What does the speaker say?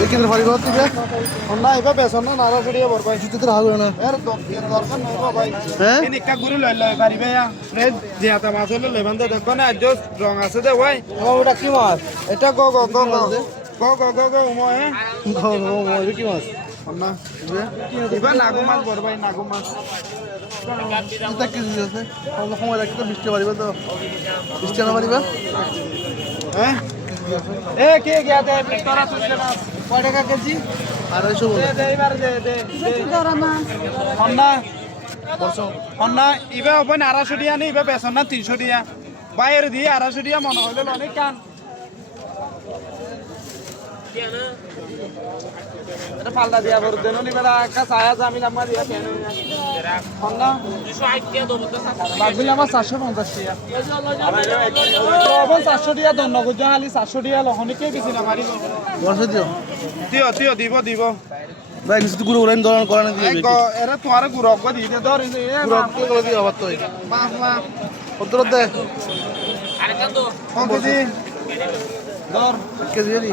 দেখি তোর ভারি ঘর থেকে না এবার বেসন না নাড়া ছড়িয়ে বরবাই জুতো তোর হাগবে না এর দরকার নাই ভাই হ্যাঁ এনে কা গুরু লই লই পারিবে ইয়া ফ্রেড জিয়াতা মাছ হলে লই বান্দে দেখো না আজ রং আছে দে ভাই ওটা কি মাছ এটা গো গো গো গো গো গো গো গো মো হে এটা কি মাছ না এবার নাগু মাছ বরবাই নাগু মাছ এটা কি আছে সময় রাখতে বৃষ্টি পারিবে তো বৃষ্টি না পারিবে হ্যাঁ এ কে গিয়া দে তোরা তুলছে না কয় টাকা কেজি 250 বলে দে এবার দে দে হন্না হন্না ইবা ওপেন 250 টিয়া নি ইবা বেসন না 300 টিয়া বাইরে দিয়ে 250 টিয়া মনে হইলো অনেক কান এটা পাল্টা দিয়া বড় দেন নি বেটা একটা ছায়া জামিন আমা দিয়া কেন হন্না 260 টিয়া দবো তো বাগবিল আমার 450 টিয়া ওপেন 400 টিয়া দন্ন গুজ খালি 400 টিয়া লহনি কে গেছিল মারি বর্ষা দিও দিও দিও দিব দিব ভাই নিচে গুরু উড়ান দরান করানো দিয়ে এরা তোমার গুরক দি দে ধর গুরু কি করে দিও আবার তো মাছ না কত দে আরেকটা তো কত কেজি ধর কেজি দি